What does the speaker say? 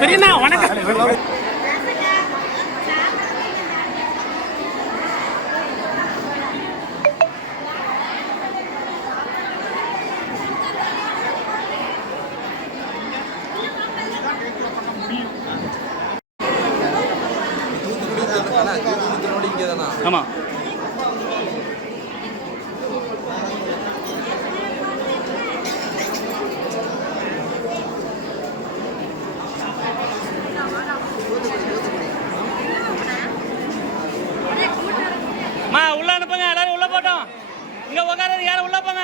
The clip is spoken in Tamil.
பெரியண்ணா வணக்கம் ஆமாம் உள்ள அனுப்புங்க. எல்லாரும் உள்ள போட்டோம். இங்க உட்கார யாரும் உள்ள போங்க.